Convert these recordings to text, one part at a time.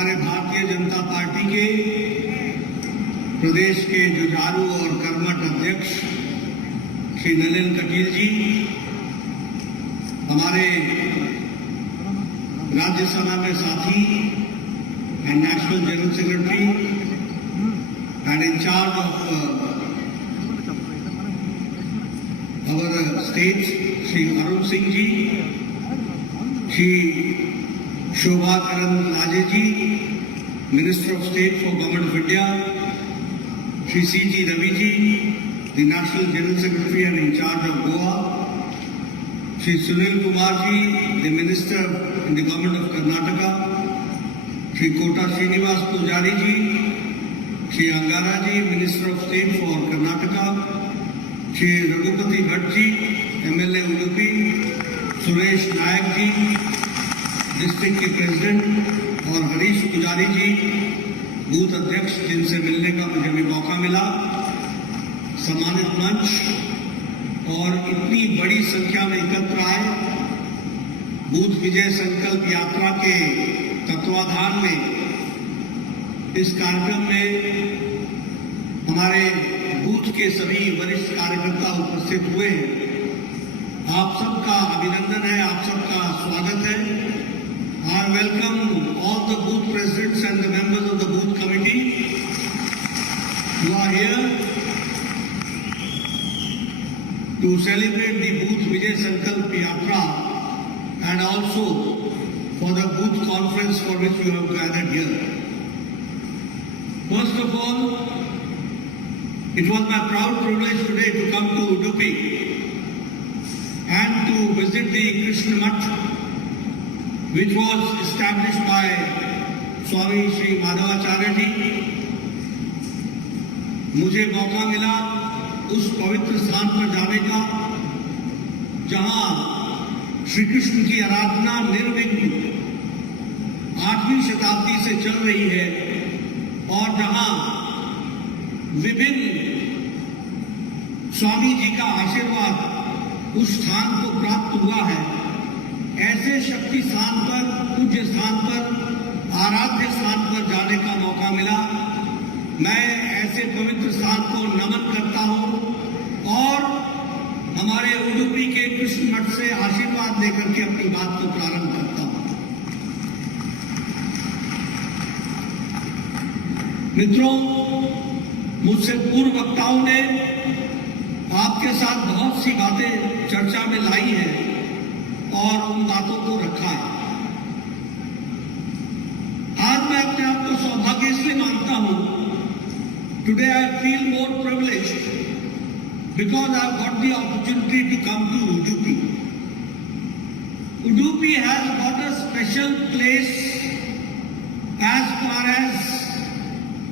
हमारे भारतीय जनता पार्टी के प्रदेश के जुझारू और कर्मठ अध्यक्ष श्री नलिन कटील जी, हमारे राज्यसभा में साथी and national general secretary and in charge of our states, Shri Arun Singh ji, Shri Shobha Karan ji, Minister of State for Government of India, Shri C.G. Ravi ji, the National General Secretary and in charge of Goa, Shri Sunil Kumar ji, the Minister in the Government of Karnataka, Shri Kota Srinivas Pujari ji, Shri Angara ji, Minister of State for Karnataka, Shri Raghupati Bhat ji, MLA Udupi, Suresh Nayak ji, district के president और हरीश पुजारी जी, booth अध्यक्ष जिनसे मिलने का मुझे भी मौका मिला, सम्मानित मंच और इतनी बड़ी संख्या में एकत्र आए बूथ विजय संकल्प यात्रा के तत्वाधान में इस कार्यक्रम में हमारे बूथ के सभी वरिष्ठ कार्यकर्ता उपस्थित हुए हैं। आप सबका अभिनंदन है, आप सबका स्वागत है। I welcome all the booth presidents and the members of the booth committee who are here to celebrate the Booth Vijay Sankalp Yatra and also for the booth conference for which you have gathered here. First of all, it was my proud privilege today to come to Udupi and to visit the Krishna Mutt, which was established by Swami Shri Madhavacharya ji. मुझे मौका मिला उस पवित्र स्थान पर जाने का जहां श्री कृष्ण की आराधना निर्विघ्न 8वीं शताब्दी से चल रही है और जहां विभिन्न स्वामी जी का आशीर्वाद उस स्थान को प्राप्त हुआ है। ऐसे शक्ति स्थान पर, पूज्य स्थान पर, आराध्य स्थान पर जाने का मौका मिला। मैं ऐसे पवित्र स्थान को नमन करता हूं और हमारे उडुपी के कृष्ण मठ से आशीर्वाद लेकर के अपनी बात को प्रारंभ करता हूं। मित्रों, मुझसे पूर्व वक्ताओं ने आपके साथ बहुत सी बातें चर्चा में लाई हैं और उन बातों को रखा है। आज मैं अपने आप को सौभाग्य इसलिए मानता हूं, today I feel more privileged because I got the opportunity to come to Udupi. Udupi has got a special place as far as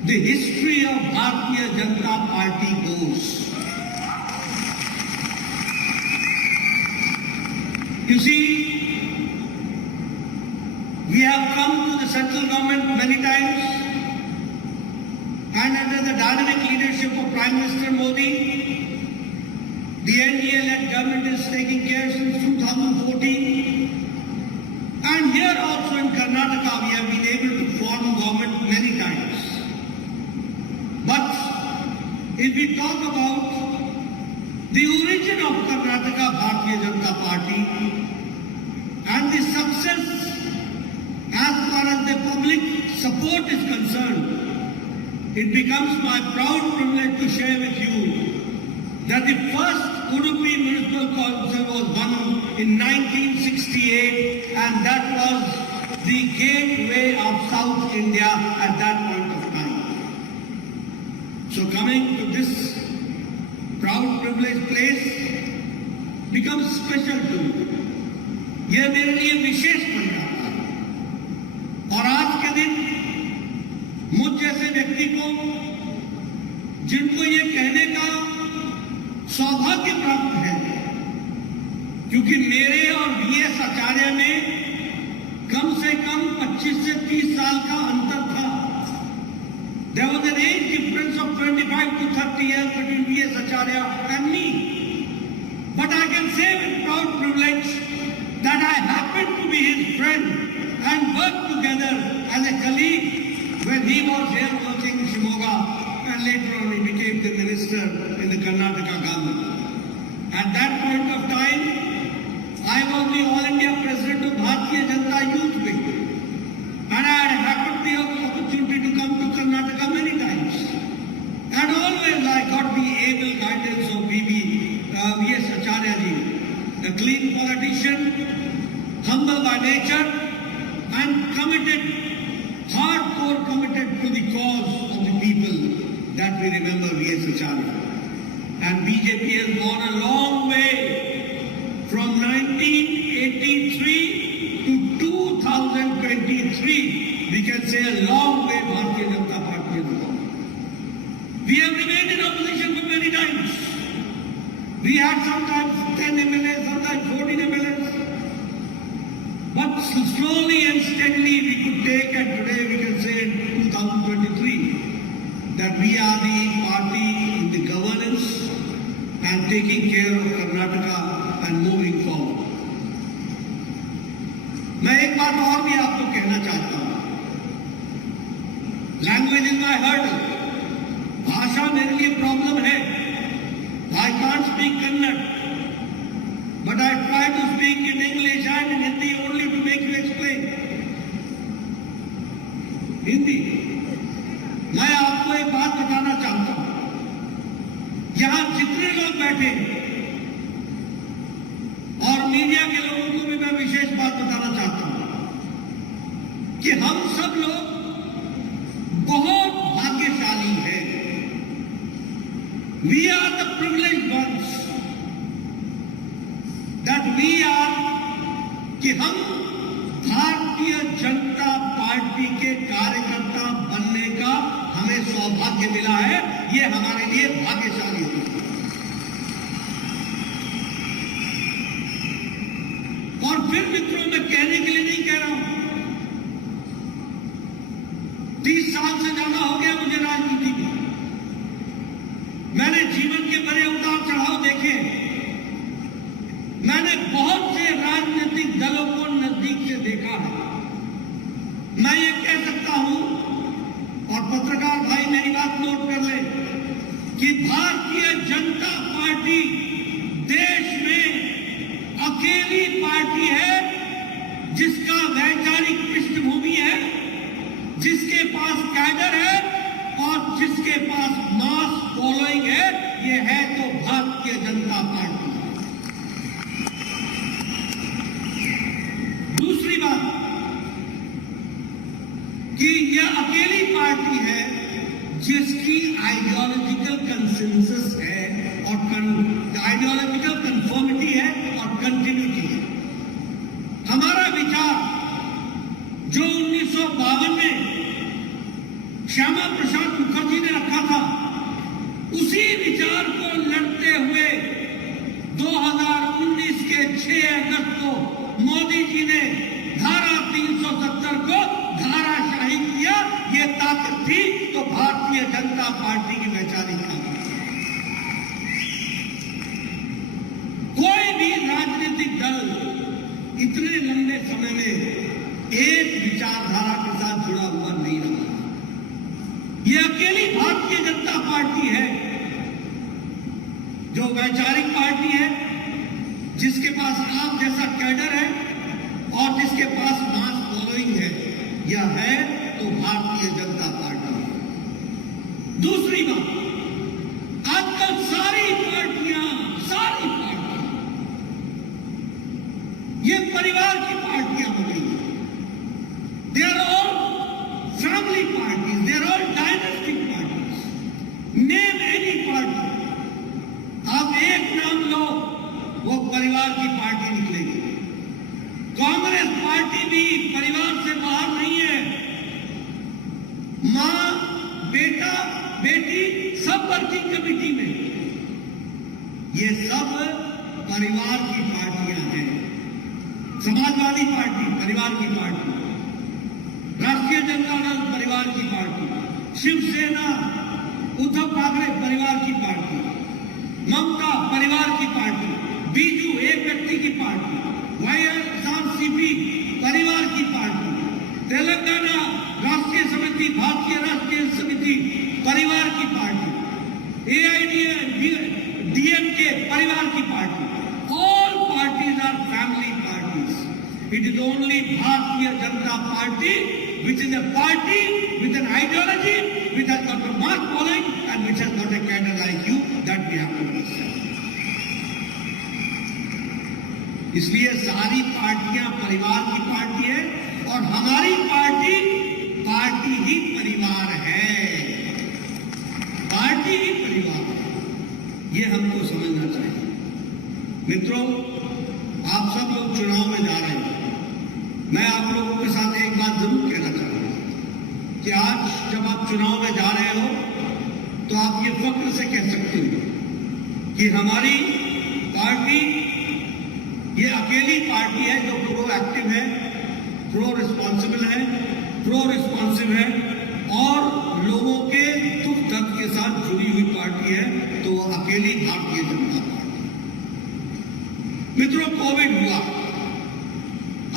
the history of Bharatiya Janata Party goes. You see, we have come to the central government many times and under the dynamic leadership of Prime Minister Modi, the NDA-led government is taking care since 2014 and here also in Karnataka we have been able to form government many times. But if we talk about the origin of Karnataka Bharatiya Janata Party and the success as far as the public support is concerned, it becomes my proud privilege to share with you that the first Udupi Municipal Council was won in 1968 and that was the gateway of South India at that point of time. So coming to this proud privileged place becomes special to me. यह मेरे लिए विशेष बन जाता है और आज के दिन मुझ जैसे व्यक्ति को जिनको ये कहने का सौभाग्य प्राप्त है, क्योंकि मेरे और वीएस आचार्य में कम से कम 25 से 30 साल का अंतर था। There was an age difference of 25 to 30 years between V.S. Acharya and me. But I can say with proud privilege that I happened to be his friend and worked together as a colleague when he was here coaching Shimoga, and later on he became the minister in the Karnataka government. At that point of time, I was the All India President of Bharatiya Janata Youth Wing, and I had happened the opportunity to come to Karnataka many times. And always I got the able guidance of V.S. Acharya ji, a clean politician, humble by nature, and committed, hardcore committed to the cause of the people that we remember V.S. Acharya. And BJP has gone a long way from 1983 to 2023. We can say a long way Bharatiya Janata Party has gone. We have remained in opposition for many times. We had sometimes 10 MLAs, sometimes 14 MLAs. But slowly and steadily we could take, and today we can say in 2023 that we are the party in the governance and taking care of Karnataka and moving forward. मैं एक बात और भी आपको कहना चाहता हूं. Language is my hurdle. भाषा मेरे लिए प्रॉब्लम है. I can't speak Kannada, but I try to speak in English and in Hindi only to make you explain. Hindi. मैं आपको एक बात बताना चाहता हूं. यहां जितने लोग बैठे और मीडिया के लोगों को भी मैं विशेष बात बताना चाहता हूं कि हम सब लोग बहुत भाग्यशाली हैं. We are the privileged ones that we are कि हम भारतीय जनता पार्टी के कार्यकर्ता बनने का हमें सौभाग्य मिला है. ये हमारे लिए भाग्यशाली है. और फिर मित्रों, मैं कहने के लिए नहीं कह रहा हूं. 30 साल से ज्यादा हो गया मुझे राजनीति में. मैंने जीवन के बड़े उतार चढ़ाव देखे. मैंने बहुत से राजनीतिक दलों को नजदीक से देखा है. मैं ये कह सकता हूं, और पत्रकार भाई मेरी बात नोट कर ले, कि भारतीय जनता पार्टी देश में अकेली पार्टी है जिसका वैचारिक पृष्ठभूमि है, जिसके पास कैडर है और जिसके पास मास फॉलोइंग है. ये है तो भारतीय जनता पार्टी. दूसरी बात कि यह अकेली पार्टी है जिसकी आइडियोलॉजिकल कंसेंसस है और आइडियोलॉजिकल कंफर्मिटी है और कंटिन्यूटी है. हमारा विचार जो 1952 में श्यामा प्रसाद मुखर्जी ने रखा था, उसी विचार को लड़ते हुए 2019 के 6 अगस्त को मोदी जी ने धारा 370 को धाराशाही किया. ये ताकत थी तो भारतीय जनता पार्टी की वैचारिक ताकत. कोई भी राजनीतिक दल इतने लंबे समय में एक विचारधारा के साथ जुड़ा हुआ नहीं रहा. ये अकेली भारतीय जनता पार्टी है जो वैचारिक पार्टी है, जिसके पास आप जैसा कैडर है और जिसके पास मास फॉलोइंग है. यह है तो भारतीय जनता पार्टी है. दूसरी बात, आजकल सारी पार्टियां ये परिवार की पार्टियां हो गई. They are all family parties, they are all dynastic parties. Name any party, आप एक नाम लो, वो परिवार की पार्टी निकलेगी. कांग्रेस पार्टी भी परिवार से बाहर नहीं है. मां, बेटा, बेटी सब वर्किंग कमेटी में. ये सब परिवार की पार्टियां हैं. समाजवादी पार्टी परिवार की पार्टी, राष्ट्रीय जनता दल परिवार की पार्टी, शिवसेना उद्धव ठाकरे परिवार की पार्टी, ममता परिवार की पार्टी, बीजू एक व्यक्ति की पार्टी, वाईएसआरसीपी परिवार की पार्टी, तेलंगाना एमपी परिवार की पार्टी, AIDMK परिवार की party, all parties are family parties. It is only Bharatiya Janata Party which is a party with an ideology, which has got a mass following and which has got a cadre like you, that we have to understand. इसलिए सारी पार्टियां परिवार की party है और हमारी party party ही परिवार है, पार्टी ही परिवार है, ये हमको समझना चाहिए। मित्रों, आप सब लोग चुनाव में जा रहे हैं। मैं आप लोगों के साथ एक बात जरूर कहना चाहूंगा कि आज जब आप चुनाव में जा रहे हो तो आप ये फक्र से कह सकते हो कि हमारी पार्टी ये अकेली पार्टी है जो प्रोएक्टिव है, प्रो रिस्पॉन्सिव है और लोगों के दुख दर्द के साथ जुड़ी हुई पार्टी है, तो वो अकेली भारतीय जनता पार्टी। मित्रों, कोविड हुआ,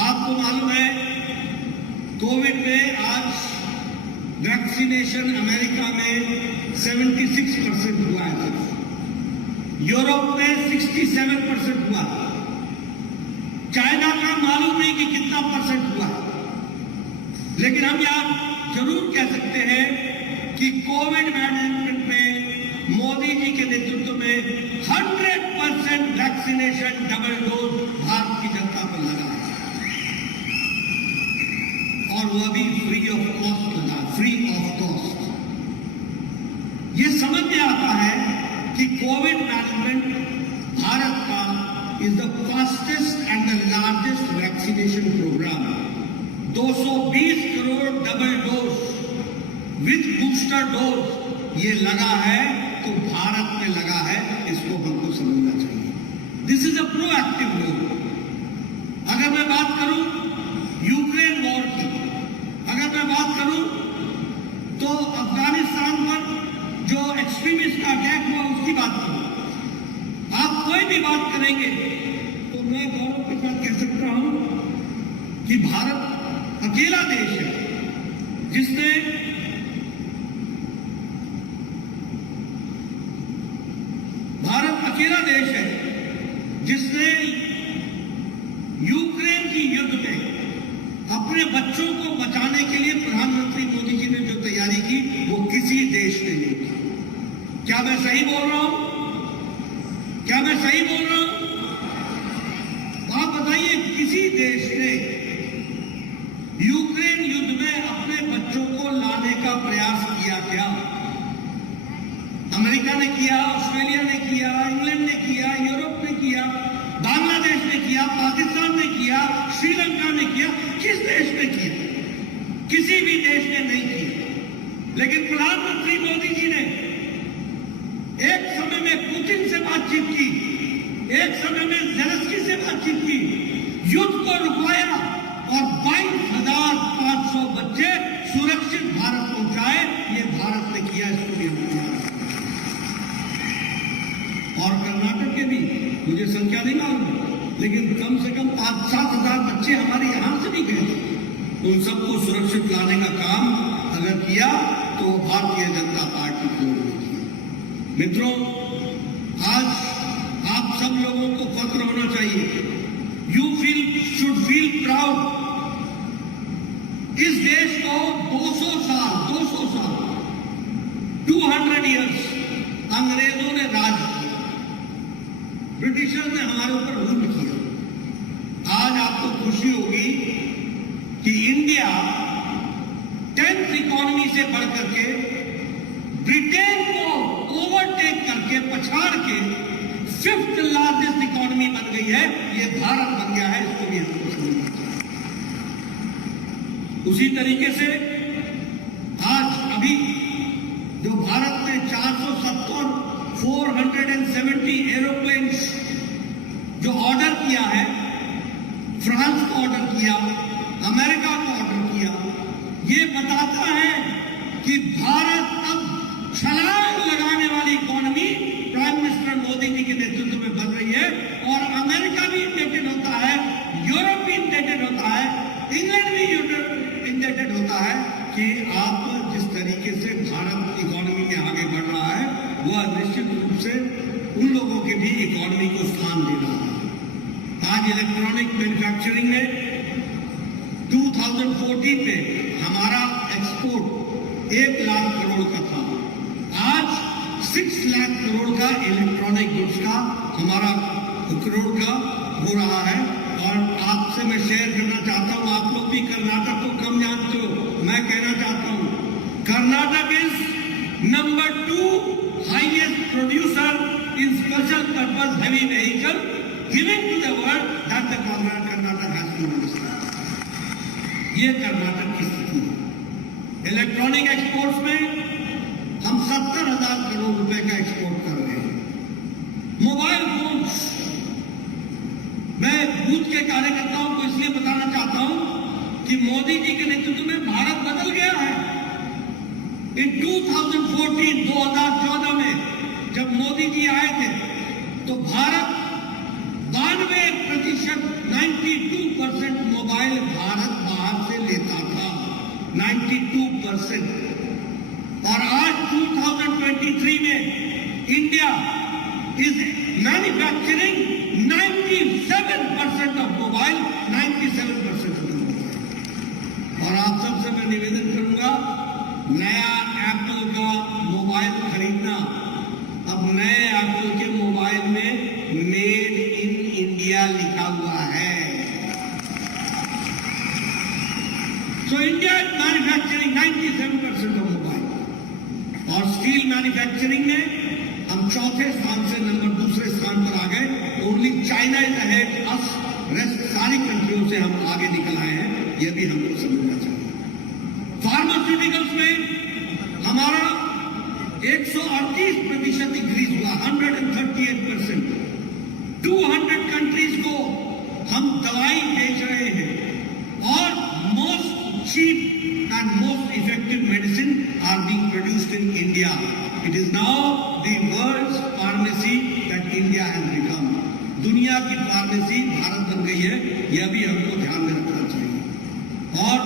आपको मालूम है कोविड में आज वैक्सीनेशन अमेरिका में 76% हुआ है, यूरोप में 67% हुआ, चाइना का मालूम नहीं कि कितना परसेंट हुआ, लेकिन हम यहां जरूर कह सकते हैं कि कोविड मैनेजमेंट में मोदी जी के नेतृत्व में 100% वैक्सीनेशन डबल डोज भारत की जनता पर लगा है और वह भी फ्री ऑफ कॉस्ट लगा, फ्री ऑफ कॉस्ट। ये समझ में आता है कि कोविड मैनेजमेंट भारत का is the fastest and the largest vaccination program. 220 crore double dose with booster dose ये लगा है, तो भारत में लगा है, इसको हमको समझना चाहिए। This is a proactive move. अगर मैं बात करूं यूक्रेन वॉर की, अगर मैं बात करूं तो अफगानिस्तान पर जो एक्सट्रीमिस्ट का अटैक हुआ उसकी बात करूं, आप कोई भी बात करेंगे तो मैं गौरव के साथ कह सकता हूं कि भारत अकेला देश है जिसने यूक्रेन की युद्ध में अपने बच्चों को बचाने के लिए प्रधानमंत्री मोदी जी ने जो तैयारी की वो किसी देश ने नहीं की। क्या मैं सही बोल रहा हूं? क्या मैं सही बोल रहा हूं? आप बताइए, किसी देश ने यूक्रेन युद्ध में अपने बच्चों को लाने का प्रयास किया क्या? अमेरिका ने किया, ऑस्ट्रेलिया ने किया, इंग्लैंड ने किया, यूरोप ने किया, बांग्लादेश ने किया, पाकिस्तान ने किया, श्रीलंका ने किया। किस देश ने किया? किसी भी देश ने नहीं किया। लेकिन प्रधानमंत्री मोदी जी ने एक समय में पुतिन से बातचीत की, एक समय में ज़ेलेंस्की से बातचीत की, युद्ध को रुकवाया और 22,500 बच्चे सुरक्षित भारत पहुंचाए। ये भारत ने किया, इसको भी हमने किया। और कर्नाटक के भी मुझे संख्या नहीं मालूम, लेकिन कम से कम 5-7 हजार बच्चे हमारे यहां से भी गए। उन सबको सुरक्षित लाने का काम अगर किया तो भारतीय जनता पार्टी को किया। मित्रों, आज आप सब लोगों को फख्र होना चाहिए। You should feel proud. इस देश को 200 साल 200 ईयर्स अंग्रेजों ने राज किया, ब्रिटिशर्स ने हमारे ऊपर रूल किया। आज आपको खुशी होगी कि इंडिया 10th इकोनॉमी से बढ़कर के ब्रिटेन को ओवरटेक करके पछाड़ के 5th लार्जेस्ट इकोनॉमी बन गई है। ये भारत बन गया है, इसको भी हमको समझना चाहिए। उसी तरीके से आज अभी जो भारत ने 470 एरोप्लेन्स जो ऑर्डर किया है, फ्रांस को ऑर्डर किया, अमेरिका को ऑर्डर किया, ये बताता है कि भारत अब छलांग लगाने वाली economy prime minister Modi ji के नेतृत्व में बन रही है। और अमेरिका भी इंडेटेड होता है, यूरोप भी इंडेटेड होता है, इंग्लैंड भी इंडेटेड होता है कि आप जिस तरीके से भारत वह निश्चित रूप से उन लोगों के भी इकोनॉमी को स्थान दे रहा है। आज इलेक्ट्रॉनिक मैन्युफैक्चरिंग में 2014 में हमारा एक्सपोर्ट 1 लाख करोड़ का था। आज 6 लाख करोड़ का इलेक्ट्रॉनिक गुड्स का हमारा करोड़ का हो रहा है। और आपसे मैं शेयर करना चाहता हूं, आप लोग भी कर्नाटक को कम जानते हो, मैं कहना चाहता हूं Karnataka is number 2 highest producer in special purpose heavy vehicle giving to the world that the Karnataka has to understand. ये कर्नाटक की स्थिति है। इलेक्ट्रॉनिक एक्सपोर्ट्स में हम 70,000 करोड़ रुपए का एक्सपोर्ट कर रहे हैं। मोबाइल फोन्स, मैं बूथ के कार्यकर्ताओं को इसलिए बताना चाहता हूं कि मोदी जी के नेतृत्व में भारत बदल गया है। इन 2014 में जब मोदी जी आए थे तो भारत 92% 92% मोबाइल भारत बाहर से लेता था, 92%। और आज 2023 में India is manufacturing 97% of mobile, 97% of mobile. और आप सबसे मैं निवेदन करूंगा, नया एप्पल का मोबाइल खरीदना, अब नए एप्पल के मोबाइल में मेड इन इंडिया लिखा हुआ है। So India is manufacturing 97% of mobile. और स्टील मैन्युफैक्चरिंग में हम चौथे स्थान से दूसरे स्थान पर आ गए। Only China is ahead us, rest सारी कंट्रियों से हम आगे निकल आए हैं। यह भी हमको समझना चाहिए। फार्मास्यूटिकल्स में हमारा 138% इंक्रीज हुआ, 138%। 200 कंट्रीज को हम दवाई बेच रहे हैं और most cheap and most effective medicine are being produced in India. It is now the world's pharmacy that India has become. दुनिया की फार्मेसी भारत बन गई है, यह भी हमको ध्यान में रखना चाहिए। और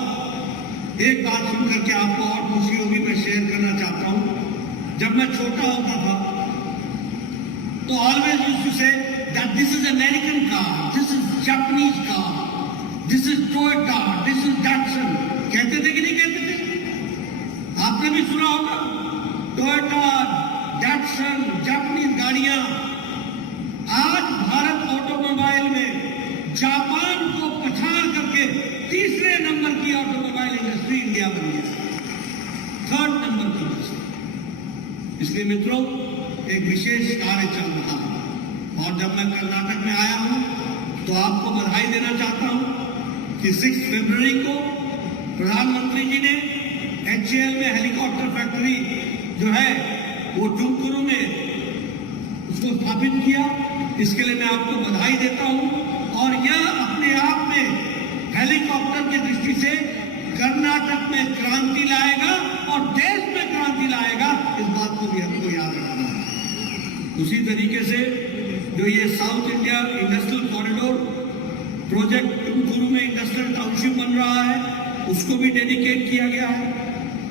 एक बात सुन करके आपको और खुशी होगी, मैं शेयर करना चाहता हूं। जब मैं छोटा होता था तो always used to say that this is American car, this is Japanese car, this is Toyota, this is Datsun। कहते थे कि नहीं कहते थे? आपने भी सुना होगा टोयोटा, डैटसन, जापानीज गाड़ियां। आज भारत ऑटोमोबाइल में जापान को पछाड़ करके तीसरे नंबर की ऑटोमोबाइल इंडस्ट्री इंडिया बन गया, 3rd नंबर की इंडस्ट्री। इसलिए मित्रों, एक विशेष कार्य चल रहा है। और जब मैं कर्नाटक में आया हूं तो आपको बधाई देना चाहता हूं कि 6 फरवरी को प्रधानमंत्री जी ने HAL में हेलीकॉप्टर फैक्ट्री जो है वो टुमकुरू में उसको स्थापित किया। इसके लिए मैं आपको बधाई देता हूं। और यह अपने आप में हेलीकॉप्टर की दृष्टि से कर्नाटक में क्रांति लाएगा और देश में क्रांति लाएगा, इस बात को भी हमको याद रखना है। उसी तरीके से जो ये South India industrial corridor project Tumakuru में इंडस्ट्रियल टाउनशिप बन रहा है, उसको भी डेडिकेट किया गया है।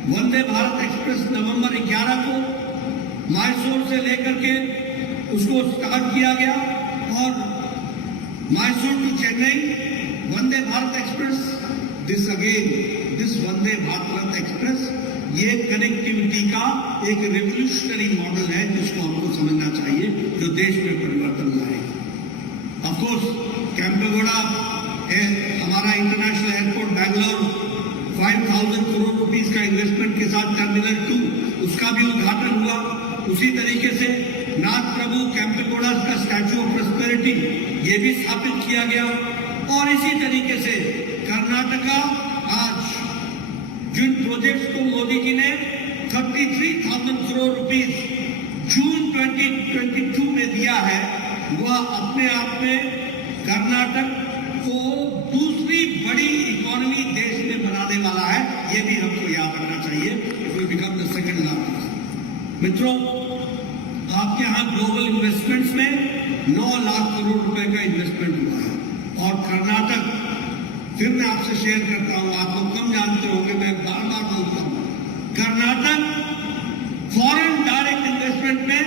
वंदे भारत एक्सप्रेस नवंबर 11 को मैसूर से लेकर के उसको स्टार्ट किया गया और Mysore to Chennai Vande Bharat express. This Vande Bharat express ये कनेक्टिविटी का एक रेवोल्यूशनरी मॉडल है जिसको हमको समझना चाहिए, जो देश में परिवर्तन लाएगा। ऑफ कोर्स कैंपेगौड़ा हमारा international airport Bangalore 5,000 crore rupees का इन्वेस्टमेंट के साथ टर्मिनल 2 उसका भी उद्घाटन हुआ। उसी तरीके से नाथ प्रभु कैंपेगौड़ा का स्टैच्यू ऑफ प्रॉस्पेरिटी ये भी स्थापित किया गया। और इसी तरीके से कर्नाटका आज जिन प्रोजेक्ट्स को मोदी जी ने 33,000 करोड़ रुपीस जून 2022 में दिया है, वह अपने आप में कर्नाटक को दूसरी बड़ी इकोनॉमी देश में बनाने वाला है। यह भी हमको याद रखना चाहिए। It will become the second largest. मित्रों, आपके यहाँ ग्लोबल इन्वेस्टमेंट्स में 9 लाख करोड़ रुपए का इन्वेस्टमेंट हुआ है। और कर्नाटक, फिर मैं आपसे शेयर करता हूं, आप लोग कम जानते होंगे, मैं बार बार बोलता हूं, कर्नाटक फॉरेन डायरेक्ट इन्वेस्टमेंट में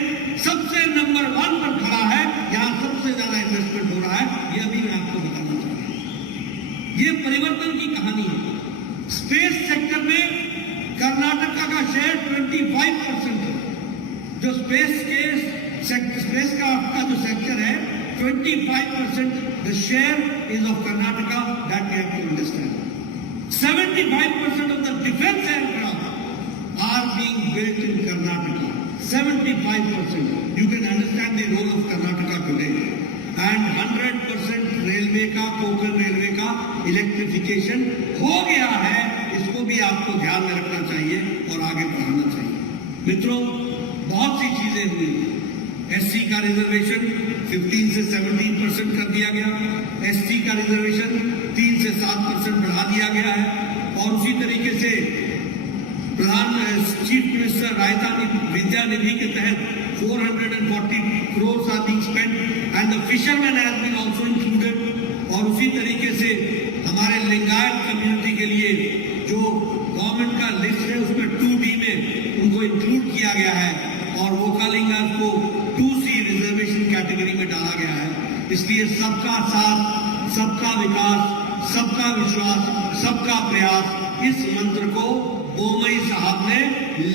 स्पेस सेक्टर में कर्नाटका का शेयर 25% है। जो स्पेस का जो सेक्टर है 25% the share is of Karnataka, that we have to understand. 75% of the defense aircraft are being built in Karnataka. 75%. You can understand the role of Karnataka today. And 100% railway का, Konkan railway का electrification हो गया है। इसको भी आपको ध्यान में रखना चाहिए और आगे बढ़ाना चाहिए। मित्रों, बहुत सी चीजें हुई। एससी का रिजर्वेशन 15 से 17% कर दिया गया। एसटी का रिजर्वेशन 3 से 7% बढ़ा दिया गया है। और उसी तरीके से चीफ मिनिस्टर रायता विद्या निधि के तहत 440 crores are being spent and the fishermen has been also included। और उसी तरीके से हमारे लिंगायत कम्युनिटी के लिए जो गवर्नमेंट का लिस्ट है उसमें 2D में उनको इंक्लूड किया गया है और वोकालिंगर्स को 2C रिजर्वेशन कैटेगरी में डाला गया है। इसलिए सबका साथ, सबका विकास, सबका विश्वास, सबका प्रयास, इस मंत्र को बोमई साहब ने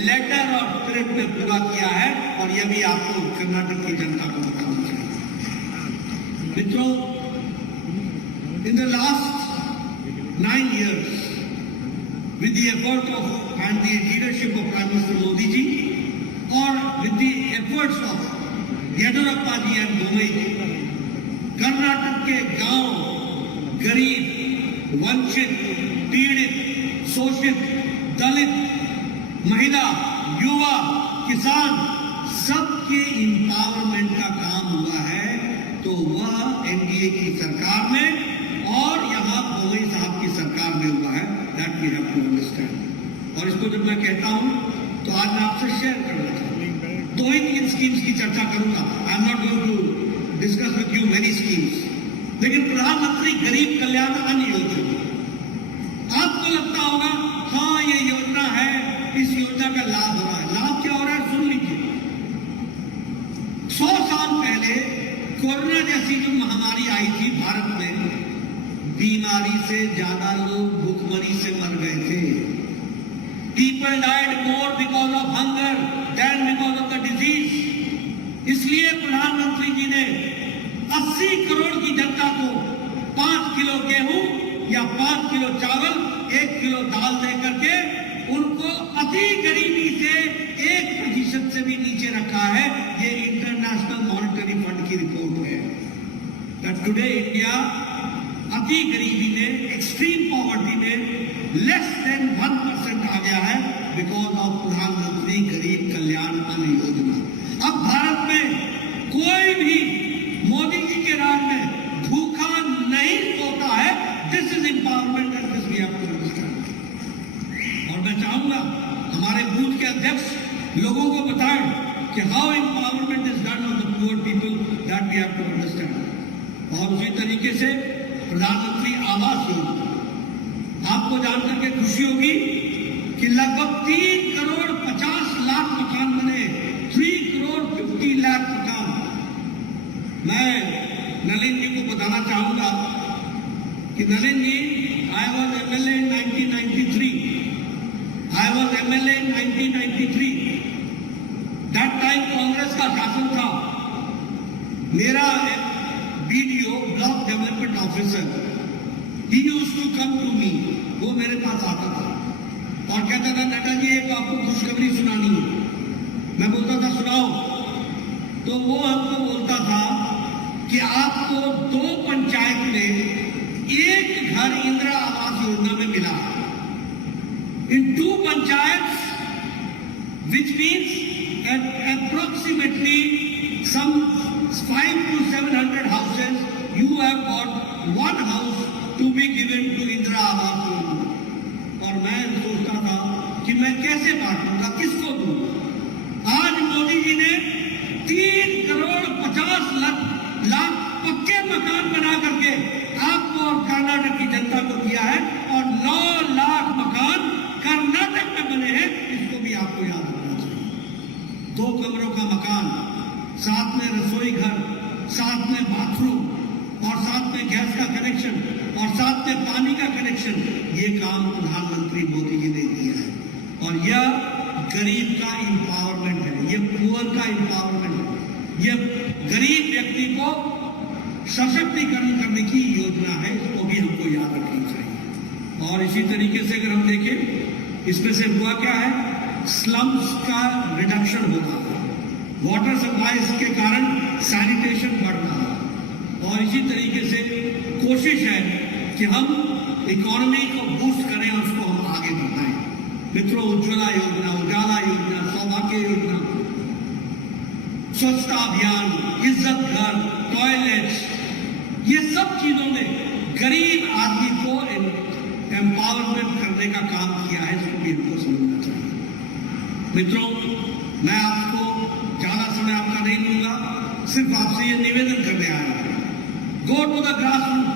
लेटर और स्क्रिप्ट में पूरा किया है और यह भी आपको कर्नाटक की जनता को बताना चाहिए। मित्रों, in the last 9 years with the effort of and the leadership of Prime Minister Modi ji or with the efforts of Yediyurappa ji and Bommai ji, Karnataka के गांव, गरीब, वंचित, पीड़ित, शोषित, दलित, महिला, युवा, किसान, सबके एम्पावरमेंट का काम हुआ है। तो वह एनडीए की सरकार में और यहाँ बोमई साहब की सरकार में हुआ है। That we have to understand. और इसको जब मैं कहता हूं तो आज मैं आपसे शेयर करना चाहूंगा। 2 ही 3 स्कीम्स की चर्चा करूंगा। I am not going to discuss with you many schemes. लेकिन प्रधानमंत्री गरीब कल्याण अन्न योजना, आपको लगता होगा हाँ ये योजना है, इस योजना का लाभ हो रहा है। लाभ क्या हो रहा है सुन लीजिए। 100 साल पहले कोरोना जैसी जो महामारी आई थी भारत में, बीमारी से ज्यादा लोग भूखमरी से मर गए थे। People died more because of hunger than because of the disease. इसलिए प्रधानमंत्री जी ने 80 करोड़ की जनता को 5 किलो गेहूं या 5 किलो चावल, 1 किलो दाल दे करके उनको अति गरीबी से 1% से भी नीचे रखा है। ये इंटरनेशनल मॉनेटरी फंड की रिपोर्ट है। दैट टुडे इंडिया अति गरीबी में, एक्सट्रीम पॉवर्टी में लेस देन 1% आ गया है बिकॉज ऑफ प्रधानमंत्री गरीब कल्याण अन्न योजना। अब भारत में कोई भी मोदी जी के राज में भूखा नहीं सोता है। This is empowerment and this we have to understand. और मैं चाहूंगा हमारे बूथ के अध्यक्ष लोगों को बताएं कि how empowerment is done on the poor people, that we have to understand. और उसी तरीके से प्रधानमंत्री आवास योजना, आपको जानकर के खुशी होगी कि लगभग 3 करोड़ 50 लाख मकान बने। 3 करोड़ 50 लाख मकान। मैं नलिन जी को बताना चाहूंगा कि Nalin ji, I was MLA in 1993। I was MLA in 1993। That time Congress का शासन था। मेरा BDO, block development officer, he used to come to me. वो मेरे पास आता था और कहता था नड्डा जी एक आपको खुशखबरी सुनानी है। मैं बोलता था सुनाओ। तो वो हमको बोलता था कि आपको 2 पंचायत में 1 घर इंदिरा आवास योजना में मिला। इन 2 panchayat which means approximately some 500 to 700 houses, you have got 1 house to be given to Indira Awas योजना। और मैं सोचता था कि मैं कैसे बांटूंगा, किसको दूंगा। आज मोदी जी ने 3 करोड़ 50 लाख पक्के मकान बना करके आपको और कर्नाटक की जनता को दिया है और 9 लाख मकान कर्नाटक में बने हैं। इसको भी आपको याद रखना चाहिए। 2 कमरों का मकान, साथ में रसोई घर, साथ में बाथरूम और साथ में गैस का कनेक्शन। और साथ में पानी का कनेक्शन, ये काम प्रधानमंत्री मोदी जी ने किया है। और यह गरीब का एम्पावरमेंट है, ये पुअर का एम्पावरमेंट है, ये गरीब व्यक्ति को सशक्तिकरण करने की योजना है। इसको भी हमको याद रखनी चाहिए। और इसी तरीके से अगर हम देखें, इसमें से हुआ क्या है, स्लम्स का रिडक्शन हो रहा है, वाटर सप्लाईज के कारण सैनिटेशन बढ़ रहा है। और इसी तरीके से कोशिश है कि हम इकोनॉमी को बूस्ट करें और उसको हम आगे बढ़ाएं। मित्रों, उज्ज्वला योजना, उजाला योजना, सौभाग्य योजना, स्वच्छता अभियान, इज्जत घर, टॉयलेट्स, ये सब चीजों ने गरीब आदमी को एम्पावरमेंट करने का काम किया है। इसको भी हमको समझना चाहिए। मित्रों, मैं आपको ज्यादा समय आपका नहीं लूंगा, सिर्फ आपसे ये निवेदन करने आया हूं, go to the grass root,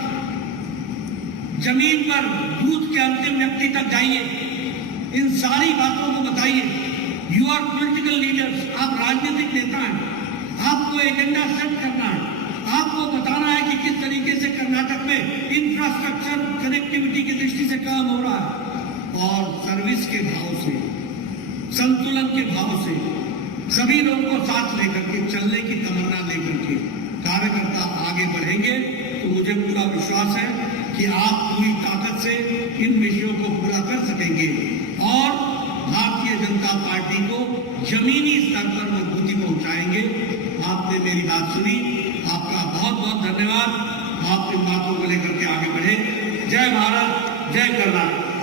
जमीन पर बूथ के अंतिम व्यक्ति तक जाइए, इन सारी बातों को बताइए। यू आर पॉलिटिकल लीडर्स, आप राजनीतिक नेता हैं, आपको एजेंडा सेट करना है, आपको बताना है कि किस तरीके से कर्नाटक में इंफ्रास्ट्रक्चर कनेक्टिविटी की दृष्टि से काम हो रहा है। और सर्विस के भाव से, संतुलन के भाव से सभी लोगों को साथ लेकर के, चलने की तमन्ना लेकर के कार्यकर्ता आगे बढ़ेंगे, तो मुझे पूरा विश्वास है कि आप पूरी ताकत से इन विषयों को पूरा कर सकेंगे और भारतीय जनता पार्टी को जमीनी स्तर पर मजबूती पहुंचाएंगे। आपने मेरी बात सुनी, आपका बहुत बहुत धन्यवाद। आप इन बातों को लेकर के आगे बढ़े। जय भारत, जय कर्नाटक।